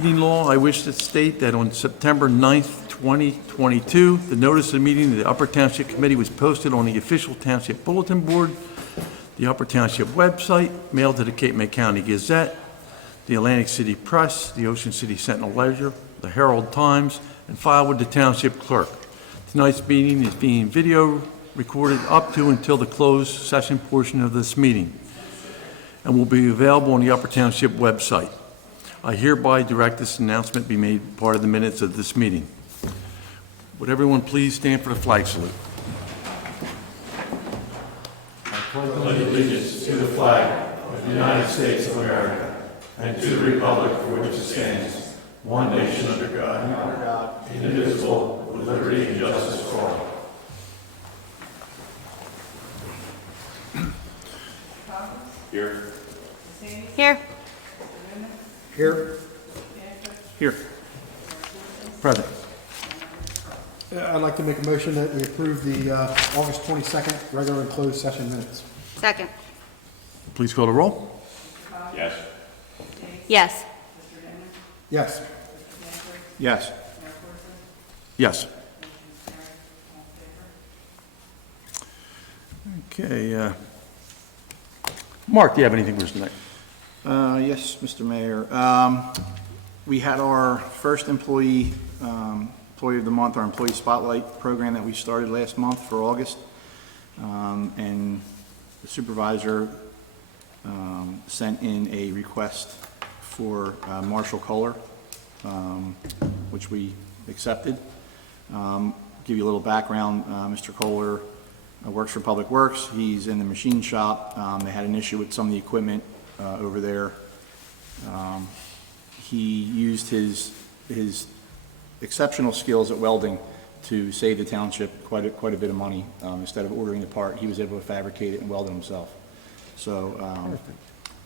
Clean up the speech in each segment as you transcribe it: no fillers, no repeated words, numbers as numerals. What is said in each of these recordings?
Meeting law, I wish to state that on September 9th, 2022, the notice of the meeting of the Upper Township Committee was posted on the official Township Bulletin Board, the Upper Township website, mailed to the Cape May County Gazette, the Atlantic City Press, the Ocean City Sentinel Ledger, the Herald Times, and filed with the Township Clerk. Tonight's meeting is being video recorded up to until the closed session portion of this meeting and will be available on the Upper Township website. I hereby direct this announcement be made part of the minutes of this meeting. Would everyone please stand for the flag salute? I pledge allegiance to the flag of the United States of America and to the republic for which it stands, one nation under God, indivisible, with liberty and justice for all. Here. Here. Here. Here. Present. I'd like to make a motion that we approve the August 22nd regular and closed session minutes. Second. Please call the roll. Yes. Yes. Yes. Yes. Yes. Okay. Mark, do you have anything for us tonight? Yes, Mr. Mayor. We had our first employee of the month, our employee spotlight program that we started last month for August. And the supervisor sent in a request for Marshall Kohler, which we accepted. Give you a little background. Mr. Kohler works for Public Works. He's in the machine shop. They had an issue with some of the equipment over there. He used his exceptional skills at welding to save the township quite a bit of money. Instead of ordering the part, he was able to fabricate it and weld it himself. So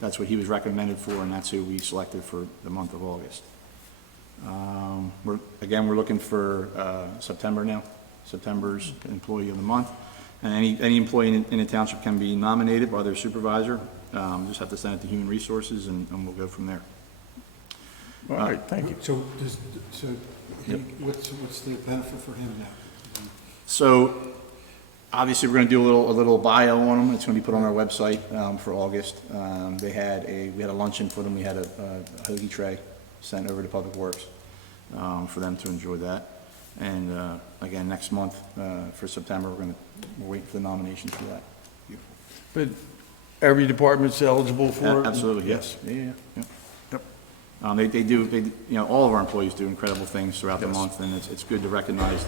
that's what he was recommended for, and that's who we selected for the month of August. We're looking for September now. September's employee of the month. And any employee in the township can be nominated by their supervisor. Just have to send it to Human Resources, and we'll go from there. All right, thank you. Yep. What's the benefit for him now? So, obviously, we're going to do a little bio on them. It's going to be put on our website for August. We had a luncheon for them. We had a hoagie tray sent over to Public Works for them to enjoy that. And again, next month for September, we're waiting for the nominations for that. But every department's eligible for it? Absolutely, yes. Yeah. They do, all of our employees do incredible things throughout the month, and it's good to recognize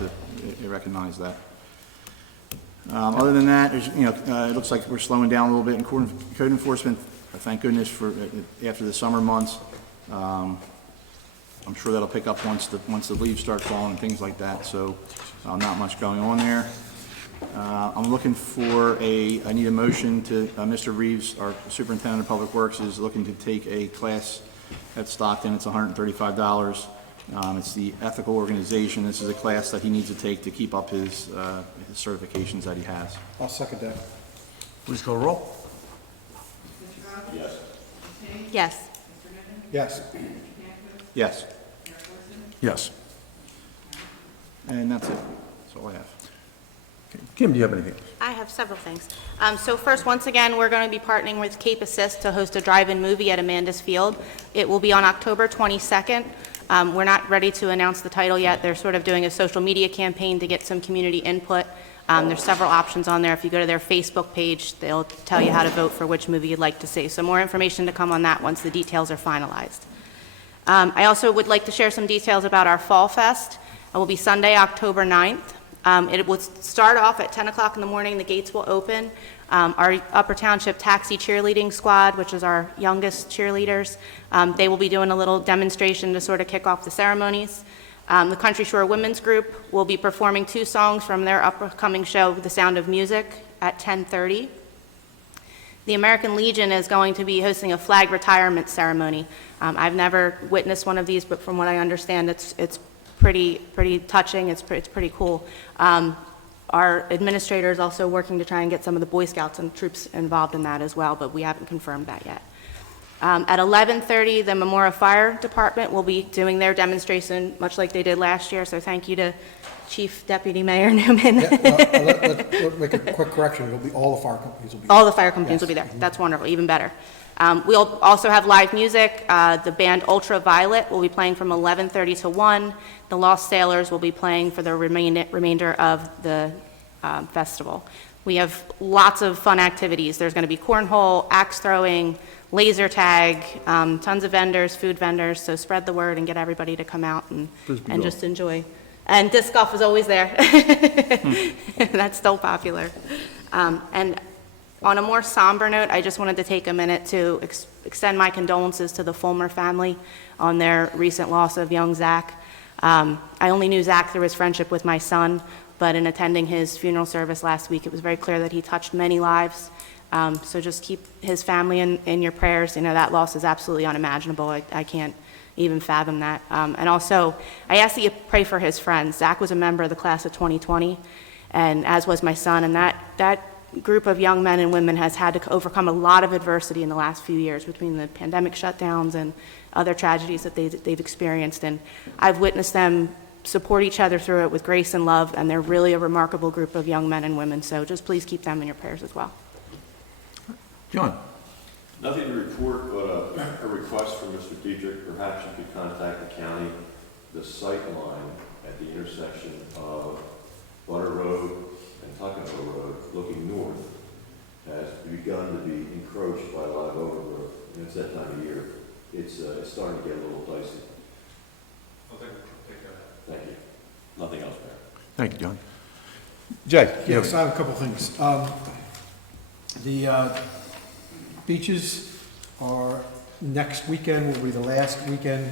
that. Other than that, it looks like we're slowing down a little bit in code enforcement. Thank goodness for after the summer months. I'm sure that'll pick up once the leaves start falling and things like that. So not much going on there. I'm looking for I need a motion to, Mr. Reeves, our superintendent of public works, is looking to take a class at Stockton. It's $135. It's the ethical organization. This is a class that he needs to take to keep up his certifications that he has. I'll second that. Please call the roll. Yes. Yes. Yes. Yes. Yes. And that's it. That's all I have. Okay. Kim, do you have anything? I have several things. So first, once again, we're going to be partnering with Cape Assist to host a drive-in movie at Amanda's Field. It will be on October 22nd. We're not ready to announce the title yet. They're sort of doing a social media campaign to get some community input. There's several options on there. If you go to their Facebook page, they'll tell you how to vote for which movie you'd like to see. So more information to come on that once the details are finalized. I also would like to share some details about our Fall Fest. It will be Sunday, October 9th. It will start off at 10 o'clock in the morning. The gates will open. Our Upper Township Taxi Cheerleading Squad, which is our youngest cheerleaders, they will be doing a little demonstration to sort of kick off the ceremonies. The Country Shore Women's Group will be performing 2 songs from their upcoming show, The Sound of Music, at 10:30. The American Legion is going to be hosting a flag retirement ceremony. I've never witnessed one of these, but from what I understand, it's pretty touching. It's pretty cool. Our administrator is also working to try and get some of the Boy Scouts and troops involved in that as well, but we haven't confirmed that yet. At 11:30, the Memorial Fire Department will be doing their demonstration, much like they did last year, so thank you to Chief Deputy Mayor Newman. Let's make a quick correction. It'll be all the fire companies will be. All the fire companies will Yes. be there. That's wonderful, even better. We'll also have live music. The band Ultraviolet will be playing from 11:30 to 1. The Lost Sailors will be playing for the remainder of the festival. We have lots of fun activities. There's going to be cornhole, axe throwing, laser tag, tons of vendors, food vendors, so spread the word and get everybody to come out and Frisbee and golf. just enjoy. And disc golf is always there. That's still popular. And on a more somber note, I just wanted to take a minute to extend my condolences to the Fulmer family on their recent loss of young Zach. I only knew Zach through his friendship with my son, but in attending his funeral service last week, it was very clear that he touched many lives. So just keep his family in your prayers. You know, that loss is absolutely unimaginable. I can't even fathom that. And also, I ask that you pray for his friends. Zach was a member of the class of 2020, and as was my son, and that group of young men and women has had to overcome a lot of adversity in the last few years between the pandemic shutdowns and other tragedies that they've experienced. And I've witnessed them support each other through it with grace and love, and they're really a remarkable group of young men and women. So just please keep them in your prayers as well. John? Nothing to report, but a request from Mr. Dietrich. Perhaps you could contact the county. The sight line at the intersection of Butter Road and Tuckahoe Road, looking north, has begun to be encroached by a lot of overgrowth. And it's that time of year. It's starting to get a little dicey. Okay, take care of that. Thank you. Nothing else, Mayor. Thank you, John. Jay? you have- Yes, I have a couple things. The beaches are, next weekend will be the last weekend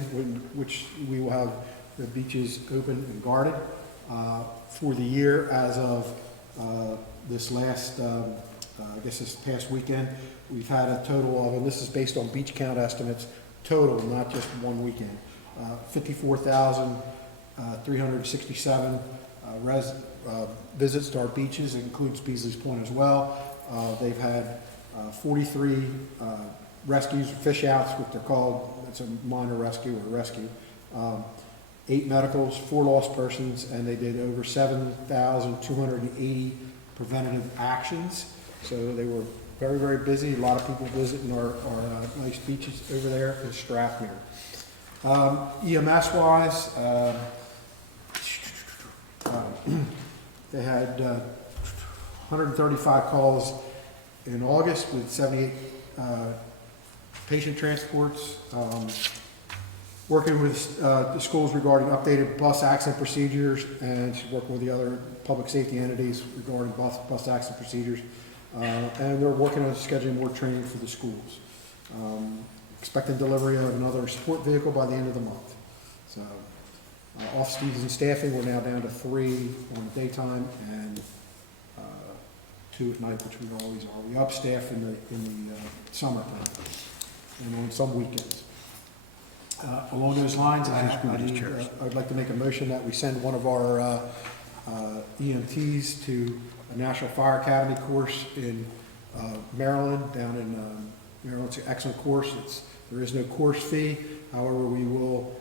which we will have the beaches open and guarded for the year as of this last, I guess this past weekend. We've had a total of, and this is based on beach count estimates, total, not just one weekend, 54,367 visits to our beaches. It includes Beasley's Point as well. They've had 43 rescues, fish outs, what they're called. It's a minor rescue or rescue. 8 medicals, 4 lost persons, and they did over 7,280 preventative actions. So they were very, very busy. A lot of people visiting our nice beaches over there in Strathmere. EMS-wise, they had 135 calls in August with 78 patient transports. Working with the schools regarding updated bus accident procedures, and she's working with the other public safety entities regarding bus accident procedures. And they're working on scheduling more training for the schools. Expecting delivery of another support vehicle by the end of the month. So, office duties and staffing, we're now down to 3 on the daytime and 2 at night, which we always are. We up staff in the summertime and on some weekends. Along those lines, I'd like to make a motion that we send one of our EMTs to a National Fire Academy course in Maryland, down in Maryland. It's an excellent course. There is no course fee. However, we will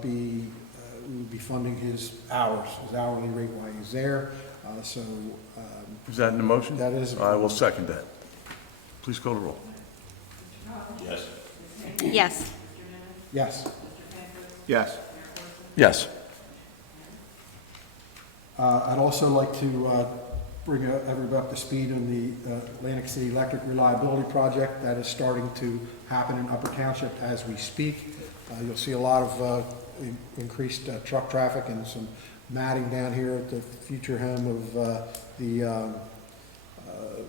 be funding his hourly rate while he's there. Is that in the motion? That is. I will second that. Please call the roll. Yes. Yes. Yes. Yes. Yes. I'd also like to bring everybody up to speed on the Atlantic City Electric Reliability Project that is starting to happen in Upper Township as we speak. You'll see a lot of increased truck traffic and some matting down here at the future home of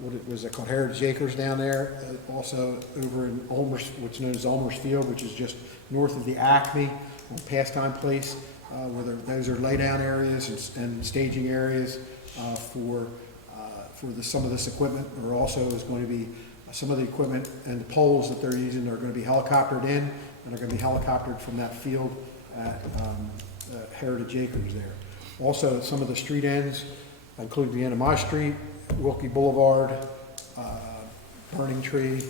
what was it called, Heritage Acres down there. Also over in Olmer's, what's known as Olmer's Field, which is just north of the Acme on Pastime Place, where those are laydown areas and staging areas for some of this equipment. There also is going to be some of the equipment and the poles that they're using are going to be helicoptered in and are going to be helicoptered from that field at Heritage Acres there. Also, some of the street ends, including the end of my street, Wilkie Boulevard, Burning Tree,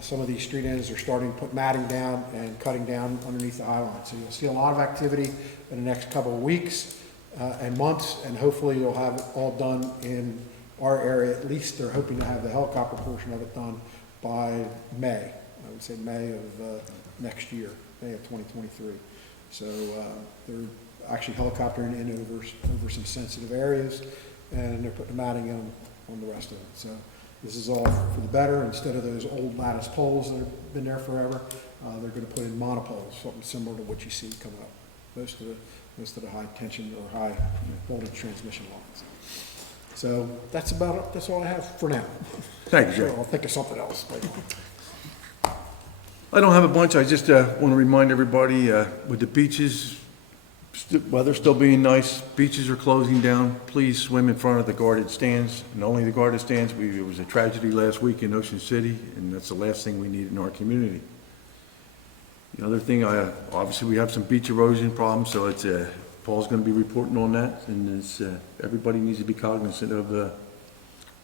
Some of these street ends are starting to put matting down and cutting down underneath the eye line. So you'll see a lot of activity in the next couple of weeks and months, and hopefully you'll have it all done in our area. At least they're hoping to have the helicopter portion of it done by May. I would say May of next year, May of 2023. So they're actually helicoptering in over some sensitive areas, and they're putting matting on the rest of it. So this is all for the better. Instead of those old lattice poles that have been there forever, they're going to put in monopoles, something similar to what you see coming up. Most of the high tension or high voltage transmission lines. So that's about it. That's all I have for now. Thank you, Sure, Joe. I'll think of something else later on. I don't have a bunch. I just want to remind everybody, with the beaches, weather still being nice, beaches are closing down. Please swim in front of the guarded stands, and only the guarded stands. It was a tragedy last week in Ocean City, and that's the last thing we need in our community. The other thing, obviously, we have some beach erosion problems, so it's, Paul's going to be reporting on that, and it's, everybody needs to be cognizant of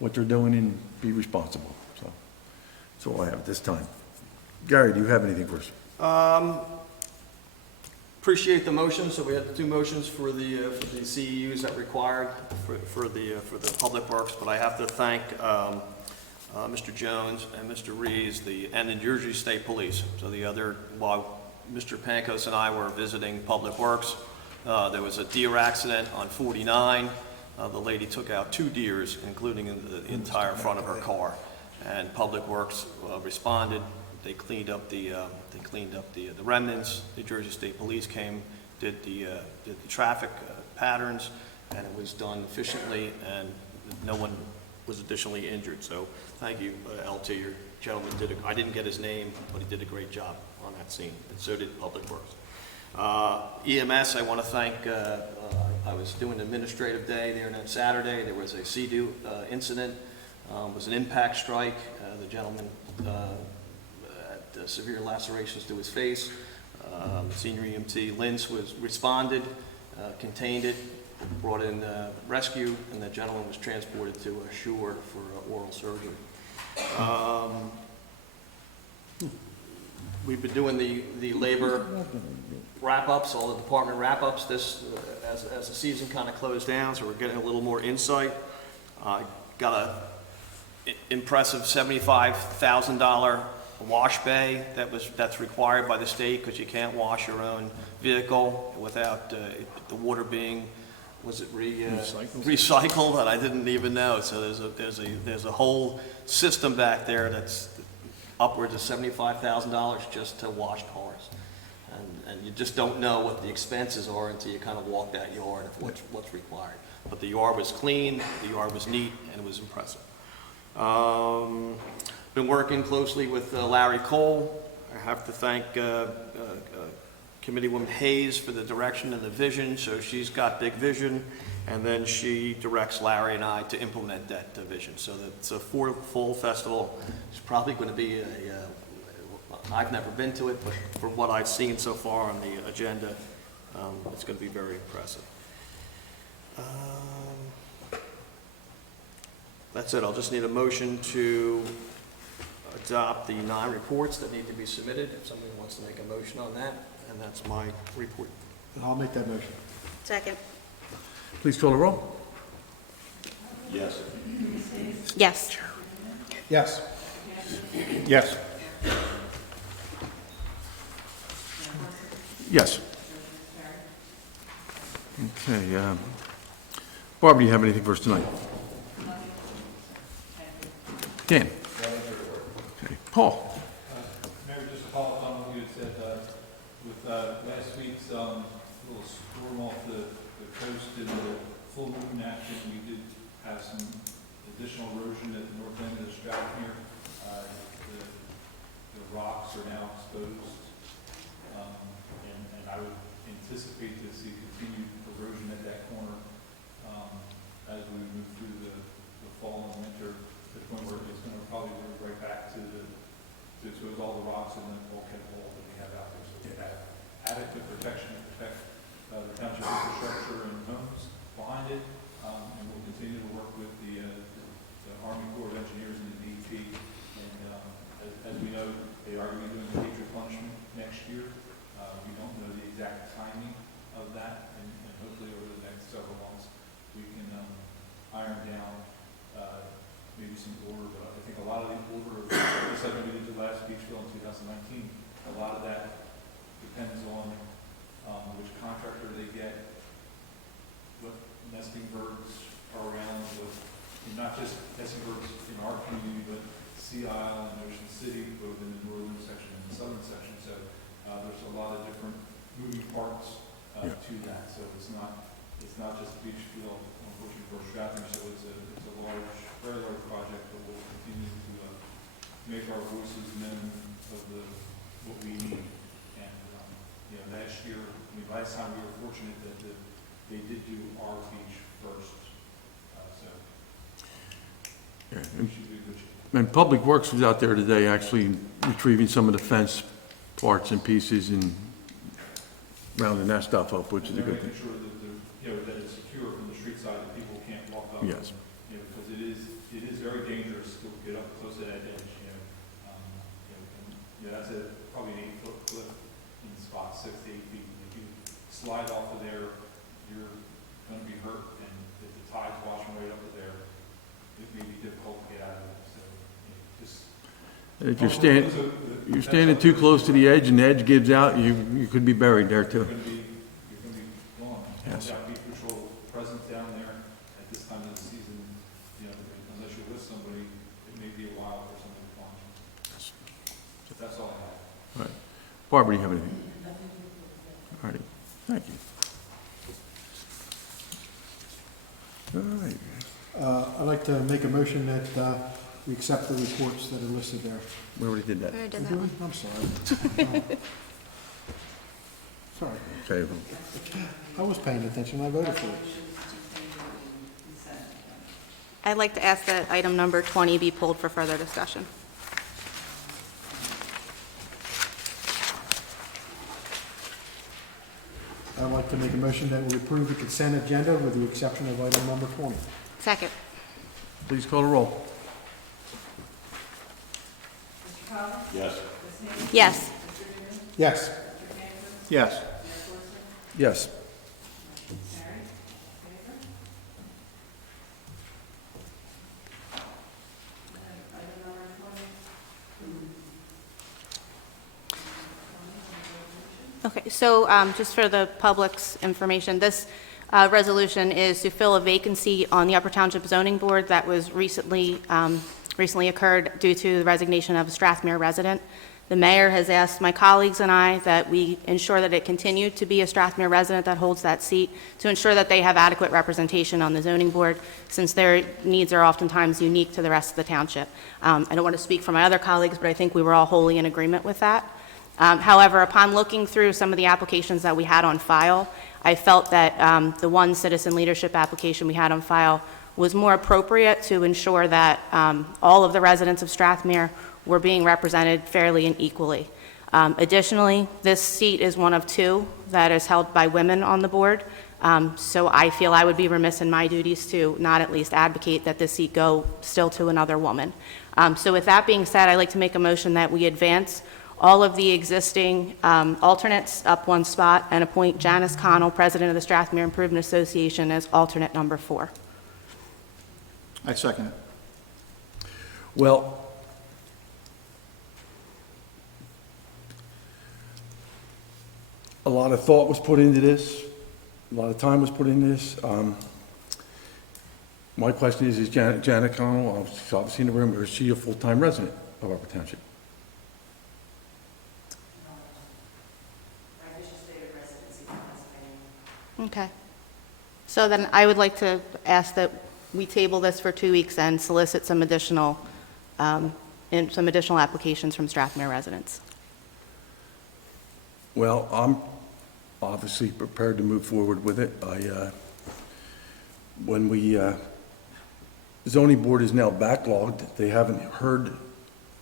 what they're doing and be responsible. So that's all I have at this time. Gary, do you have anything for us? Appreciate the motions. So we had the two motions for the CEUs that required for the Public Works, but I have to thank Mr. Jones and Mr. Rees and the Jersey State Police. So while Mr. Pankos and I were visiting Public Works, there was a deer accident on 49. The lady took out 2 deers, including the entire front of her car, and Public Works responded. They cleaned up the remnants. The Jersey State Police came, did the traffic patterns, and it was done efficiently, and no one was additionally injured. So thank you, LT. Your gentleman I didn't get his name, but he did a great job on that scene, and so did Public Works. EMS, I want to thank, I was doing an administrative day there on Saturday. There was a Sea-Doo incident. It was an impact strike. The gentleman had severe lacerations to his face. Senior EMT Lynch responded, contained it, brought in rescue, and the gentleman was transported to Shore for oral surgery. We've been doing the labor wrap-ups, all the department wrap-ups, this, as the season kind of closed down, so we're getting a little more insight. Got a impressive $75,000 wash bay that's required by the state, because you can't wash your own vehicle without the water being, was it recycled? And I didn't even know. So there's a whole system back there that's upwards of $75,000 just to wash cars, and you just don't know what the expenses are until you kind of walk that yard of what's required. But the yard was clean, the yard was neat, and it was impressive. Been working closely with Larry Cole. I have to thank Committeewoman Hayes for the direction and the vision. So she's got big vision, and then she directs Larry and I to implement that vision. So it's a full festival. It's probably going to be I've never been to it, but from what I've seen so far on the agenda, it's going to be very impressive. That's it. I'll just need a motion to adopt the 9 reports that need to be submitted, if somebody wants to make a motion on that, and that's my report. I'll make that motion. Second. Please call the roll. Yes. Yes. Yes. Yes. Yes. Okay, Barbara, do you have anything for us tonight? Dan? Okay, Paul? Mayor, just to follow up on what you had said, with last week's little storm off the coast and the full moon action, we did have some additional erosion at the north end of the Stratton here. The rocks are now exposed, and I would anticipate to see continued erosion at that corner as we move through the fall and winter, to the point where it's going to probably go right back to all the rocks and the bulkhead wall that we have out there. So we have adequate protection to protect the township infrastructure and homes behind it, and we'll continue to work with the Army Corps of Engineers and the DEP. And as we know, of that, and hopefully over the next several months, we can iron down maybe some order, but I think a lot of the order, just like we did the last beach field in 2019, a lot of that depends on which contractor they get, what nesting birds are around, and not just nesting birds in our community, but Sea Isle and Ocean City, both in the northern section and the southern section. So there's a lot of different moving parts to that. So it's not just a beach field, unfortunately, for Strathmere. So it's a large, very large project that will continue to make our voices known of what we need. And last year, last time we were fortunate that they did do our beach first. Yeah, We should do a good job. And Public Works was out there today actually retrieving some of the fence parts and pieces and rounding that stuff up, which is a They're good making thing. sure that it's secure from the street side, that people can't walk up. Yes. Because it is very dangerous to get up close to that edge, that's probably an 8-foot cliff in the spot, 6 to 8 feet. If you slide off of there, you're gonna be hurt, and if the tide's washing right up to there, it may be difficult to get out of it, so, just. If you're standing too close to the edge and the edge gives out, you could be buried there too. You're gonna be gone. Yes. Without beach patrol presence down there at this time of the season, unless you're with somebody, it may be a while for somebody to find you. But that's all I have. All right. Barbara, do you have anything? All righty, thank you. All right. I'd like to make a motion that we accept the reports that are listed there. We already did that. We already did We that do? one. I'm sorry. Sorry, Okay, I was paying attention, I voted for it. I'd like to ask that item number 20 be pulled for further discussion. I'd like to make a motion that we approve the consent agenda with the exception of item number 20. Second. please call the roll. Yes. Yes. Yes. Yes. Yes. Okay, so just for the public's information, this resolution is to fill a vacancy on the Upper Township Zoning Board that was recently occurred due to the resignation of a Strathmere resident. The mayor has asked my colleagues and I that we ensure that it continue to be a Strathmere resident that holds that seat, to ensure that they have adequate representation on the zoning board, since their needs are oftentimes unique to the rest of the township. I don't want to speak for my other colleagues, but I think we were all wholly in agreement with that. However, upon looking through some of the applications that we had on file, I felt that the one citizen leadership application we had on file was more appropriate to ensure that all of the residents of Strathmere were being represented fairly and equally. Additionally, this seat is one of two that is held by women on the board, so I feel I would be remiss in my duties to not at least advocate that this seat go still to another woman. So with that being said, I'd like to make a motion that we advance all of the existing alternates up one spot and appoint Janice Connell, President of the Strathmere Improvement Association, as alternate number 4. I second it. Well, a lot of thought was put into this, a lot of time was put into this. My question is Janet Connell, she's obviously in the room, or is she a full-time resident of Upper Township? Okay. So then I would like to ask that we table this for 2 weeks and solicit some additional applications from Strathmere residents. Well, I'm obviously prepared to move forward with it. When zoning board is now backlogged, they haven't heard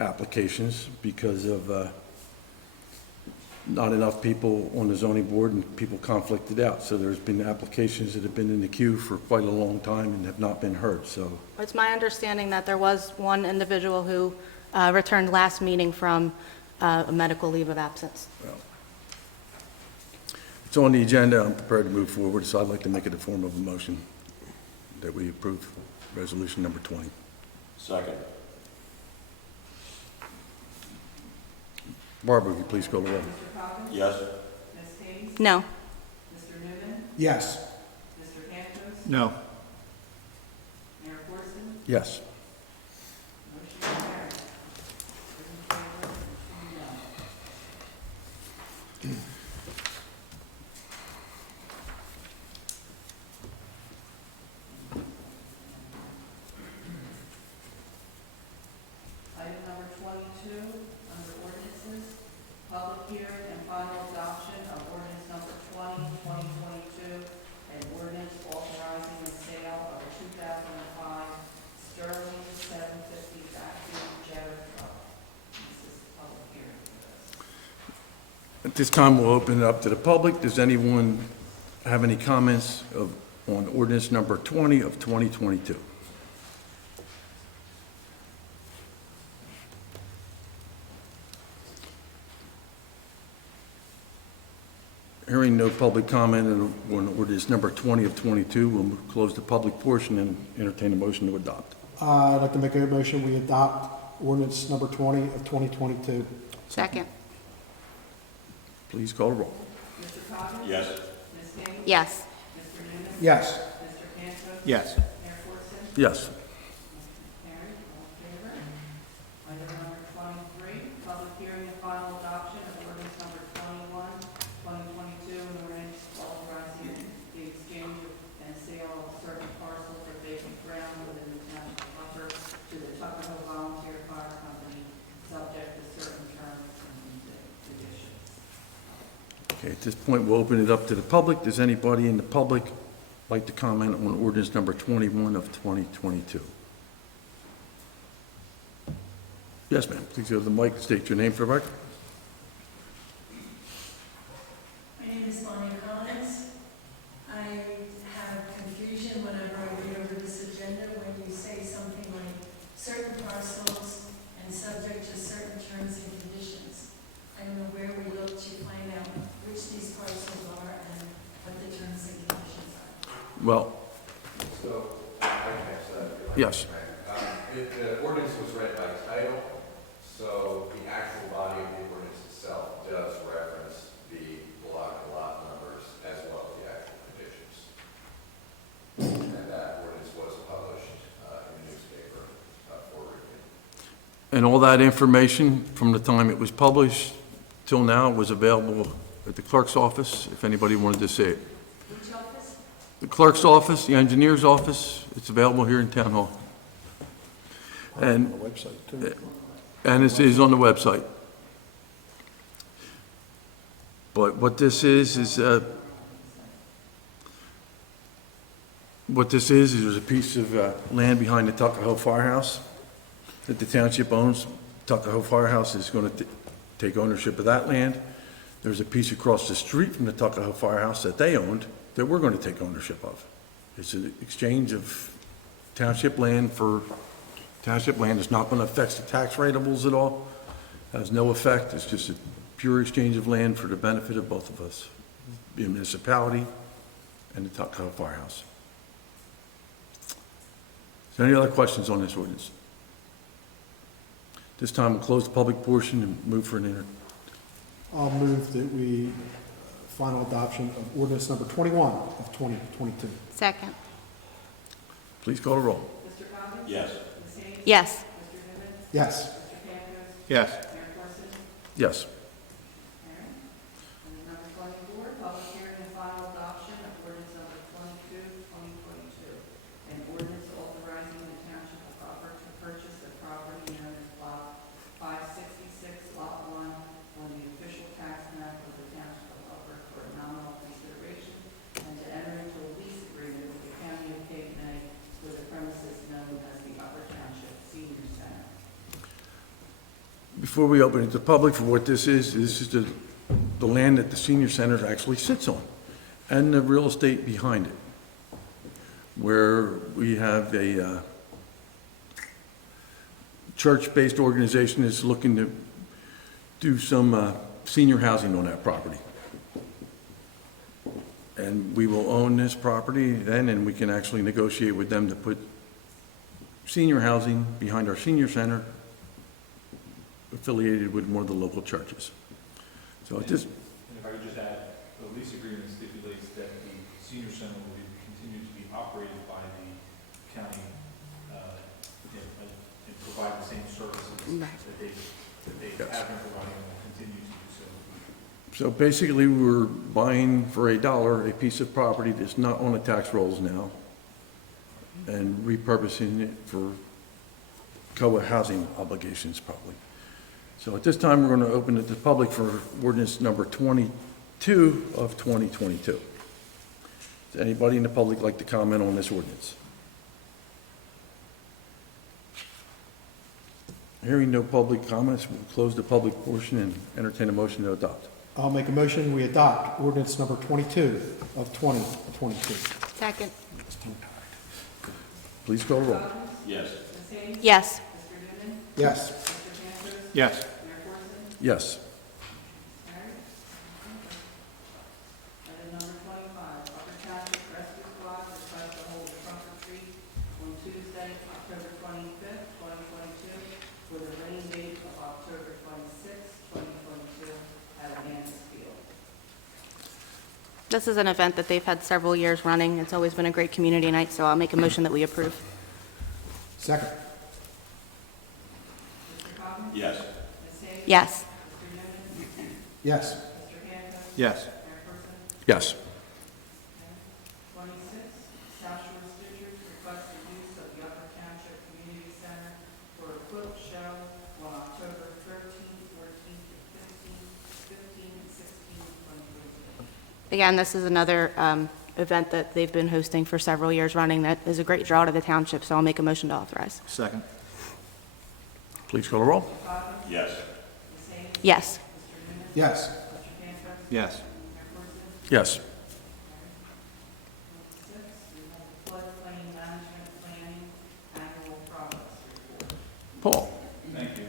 applications because of not enough people on the zoning board and people conflicted out. So there's been applications that have been in the queue for quite a long time and have not been heard, so. It's my understanding that there was one individual who returned last meeting from a medical leave of absence. Well, It's on the agenda, I'm prepared to move forward, so I'd like to make it a form of a motion that we approve resolution number 20. Second. Barbara, will you please call the roll? Yes. No. Yes. No. Yes. Item number 22, under ordinances, public hearing and final adoption of ordinance number 20, 2022, an ordinance authorizing the sale of a 2005 Sterling 750 vacuum jetter truck. This is the public hearing for this. At this time, we'll open it up to the public. Does anyone have any comments on ordinance number 20 of 2022? Hearing no public comment on ordinance number 20 of 22, we'll close the public portion and entertain a motion to adopt. I'd like to make a motion, we adopt ordinance number 20 of 2022. Second. Please call the roll. Mr. Coggins? Yes. Ms. Hayes? Yes. Mr. Newman? Yes. Mr. Cantor? Yes. Mayor Forsyth? Yes. Carried, all in favor? Item number 23, public hearing and final adoption of ordinance number 21, 2022, an ordinance authorizing the exchange and sale of certain parcels of vacant ground within the township of Upper to the Tuckahoe Volunteer Fire Company, subject to certain terms and conditions. Okay, at this point, we'll open it up to the public. Does anybody in the public like to comment on ordinance number 21 of 2022? Yes, ma'am. Please go to the mic and state your name for the record. My name is Bonnie Collins. I have confusion whenever I read over this agenda when you say something like certain parcels and subject to certain terms and conditions. I don't know where we look to find out which these parcels are and what the terms and conditions are. Well, So, I can answer that. yes. The ordinance was read by title, so the actual body of the ordinance itself does reference the block and lot numbers as well as the actual conditions. And that ordinance was published in the newspaper for review. And all that information from the time it was published till now was available at the clerk's office, if anybody wanted to see it. Which office? The clerk's office, the engineer's office, it's available here in Town Hall. And and it is on the website. But what this is there's a piece of land behind the Tuckahoe Firehouse that the township owns. Tuckahoe Firehouse is going to take ownership of that land. There's a piece across the street from the Tuckahoe Firehouse that they owned that we're going to take ownership of. It's an exchange of township land for township land. It's not going to affect the tax rateables at all. Has no effect. It's just a pure exchange of land for the benefit of both of us, the municipality and the Tuckahoe Firehouse. Is there any other questions on this ordinance? This time we'll close the public portion and move for an I'll move that we, final adoption of ordinance number 21 of 2022. Second. Please call the roll. Mr. Coggins? Yes. Ms. Hayes? Yes. Mr. Newman? Yes. Mr. Cantor? Yes. Mayor Forsyth? Yes. Carried. And number 24, public hearing and final adoption of ordinance number 22, 2022. An ordinance authorizing the township of Upper to purchase the property known as block 566, lot 1, on the official tax map of the township of Upper for a nominal consideration, and to enter into a lease agreement with the county of Cape May for the premises known as the Upper Township Senior Center. Before we open it to the public for what this is the land that the senior center actually sits on and the real estate behind it, where we have a church-based organization that's looking to do some senior housing on that property. And we will own this property then, and we can actually negotiate with them to put senior housing behind our senior center affiliated with one of the local churches. So at this, And if I could just add, the lease agreement stipulates that the senior center will continue to be operated by the county, and provide the same services Right. that they Yes. have been providing and will continue to do so. so basically, we're buying for $1 a piece of property that's not on the tax rolls now and repurposing it for COA housing obligations probably. So at this time, we're going to open it to the public for ordinance number 22 of 2022. Does anybody in the public like to comment on this ordinance? Hearing no public comments, we'll close the public portion and entertain a motion to adopt. I'll make a motion, we adopt ordinance number 22 of 2022. Second. Please call the roll. Yes. Ms. Hayes? Yes. Mr. Newman? Yes. Mr. Cantor? Yes. Mayor Forson? Yes. Carried. Item number 25, Upper Township Rescue Squad request to hold a trunk or treat on Tuesday, October 25th, 2022, with a rain date of October 26th, 2022, at Amanda's Field. This is an event that they've had several years running. It's always been a great community night, so I'll make a motion that we approve. Second. Mr. Cobbin? Yes. Ms. Hayes? Yes. Mr. Newman? Yes. Mr. Cantor? Yes. Mayor Forson? Yes. 26, South Shore Stitchers request the use of the Upper Township Community Center for a quilt show on October 13th, 14th, 15th, 16th, 2022. Again, this is another event that they've been hosting for several years running that is a great draw to the township, so I'll make a motion to authorize. Second. Please call the roll. Cobbin? Yes. Ms. Hayes? Yes. Mr. Newman? Yes. Mr. Cantor? Yes. Mayor Forson? Yes. 26, we have the floodplain management planning annual progress report. Paul. Thank you.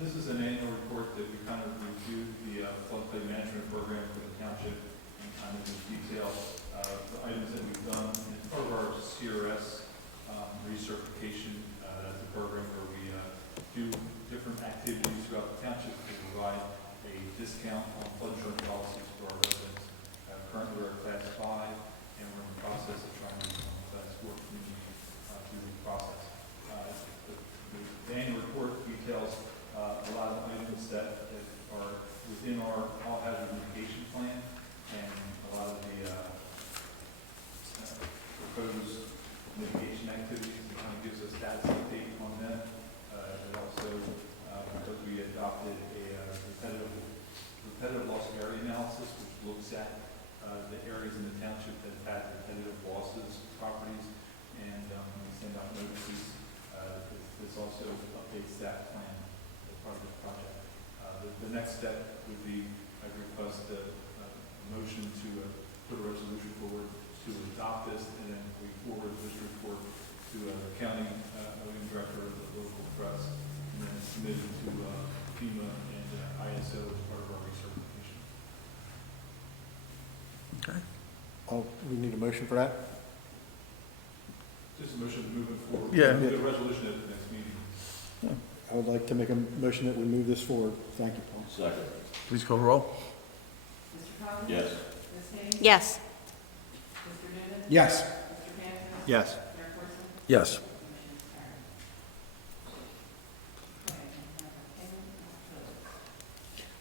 This is an annual report that we kind of reviewed the floodplain management program for the township and kind of in detail the items that we've done. And as part of our CRS recertification, that's a program where we do different activities throughout the township to provide a discount on flood insurance policies for our residents. Currently, we're at class 5, and we're in the process of trying to become a class 4 community through the process. The annual report details a lot of items that are within our all hazard mitigation plan, and a lot of the proposed mitigation activities. It kind of gives a status update on them. It also, because we adopted a repetitive loss area analysis, which looks at the areas in the township that have had repetitive losses, properties, and we send out notices. This also updates that plan as part of the project. The next step would be, I request a motion to put a resolution forward to adopt this, and then we forward this report to the county owing director of the local press, and then submit it to FEMA and ISO as part of our recertification. Okay. Oh, we need a motion for that? Just a motion to move it forward. Yeah. We'll do a resolution at the next meeting. I would like to make a motion that we move this forward. Thank you, Paul. Second. Please call the roll. Mr. Cobbin? Yes. Ms. Hayes? Yes. Mr. Newman? Yes. Mr. Cantor? Yes. Mayor Forson? Yes. Motion is carried. Okay, we have a payment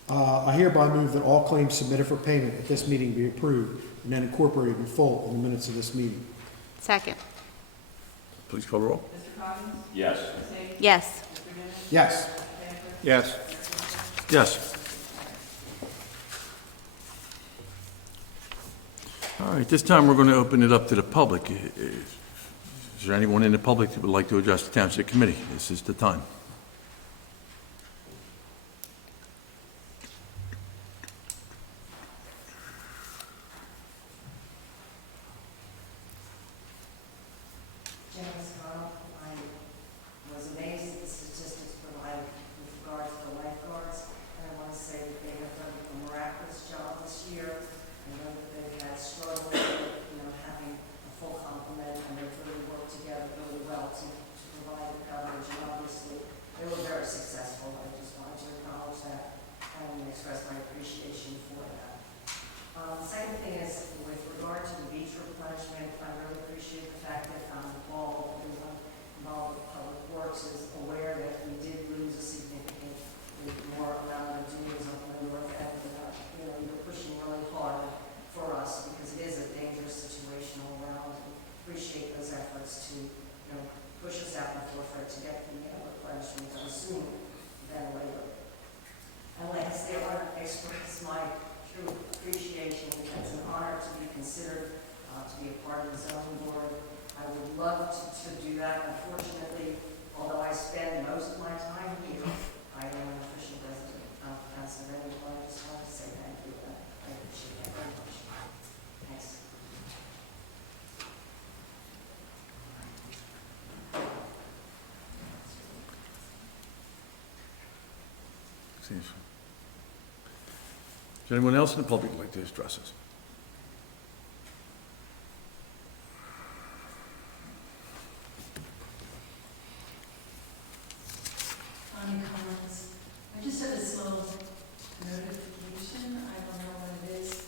of bills. I hereby move that all claims submitted for payment at this meeting be approved and then incorporated in full in the minutes of this meeting. Second. Please call the roll. Mr. Cobbin? Yes. Ms. Hayes? Yes. Mr. Newman? Yes. Mr. Cantor? Yes. Yes. All right, this time we're going to open it up to the public. Is there anyone in the public that would like to address the Township Committee? This is the time. Janice Connell, I was amazed at the statistics provided with regards to the lifeguards, and I want to say that they have done a miraculous job this year. I know that they've had strong love to do that. Unfortunately, although I spend most of my time here, I am an official resident of Pennsylvania. But I just want to say thank you. I appreciate that very much. Thanks. Is there anyone else in the public who'd like to address us? Bonnie Collins. I just have a small notification, I don't know what it is.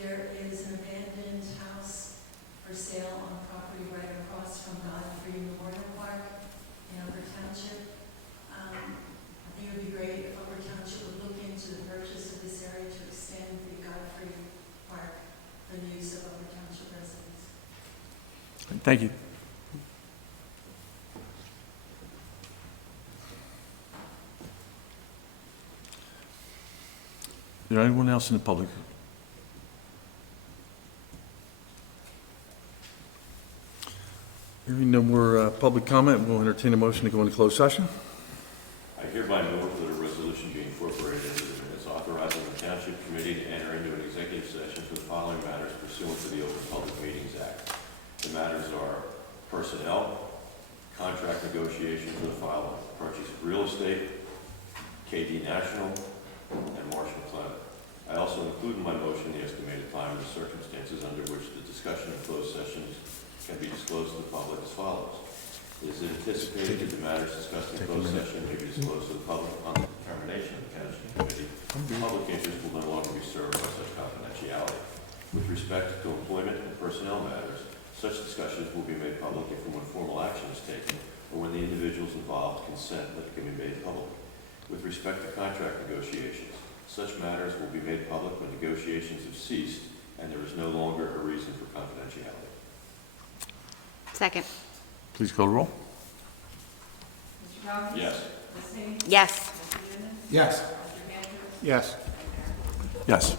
There is an abandoned house for sale on property right across from Godfrey Memorial Park in Upper Township. I think it would be great if Upper Township would look into the purchase of this area to extend the Godfrey Park for the use of Upper Township residents. Thank you. Is there anyone else in the public? Hearing no more public comment, we'll entertain a motion to go into closed session. I hereby move that a resolution be incorporated into the minutes authorizing the Township Committee to enter into an executive session for the following matters pursuant to the Open Public Meetings Act. The matters are personnel, contract negotiation for the following: purchase of real estate, KD National, and Marsh McLennan. I also include in my motion the estimated time and the circumstances under which the discussion in closed sessions can be disclosed to the public as follows. It is anticipated that the matters discussed in closed session may be disclosed to the public upon the determination of the Township Committee. The public interest will no longer be served by such confidentiality. With respect to employment and personnel matters, such discussions will be made public if and when formal action is taken or when the individuals involved consent that it can be made public. With respect to contract negotiations, such matters will be made public when negotiations have ceased and there is no longer a reason for confidentiality. Second. Please call the roll. Mr. Coggins? Yes. Ms. Hayes? Yes. Mr. Newman? Yes. Mr. Hansel? Yes. Yes.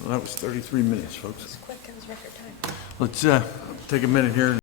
Well, that was 33 minutes, folks. Quick as record time. Let's take a minute here.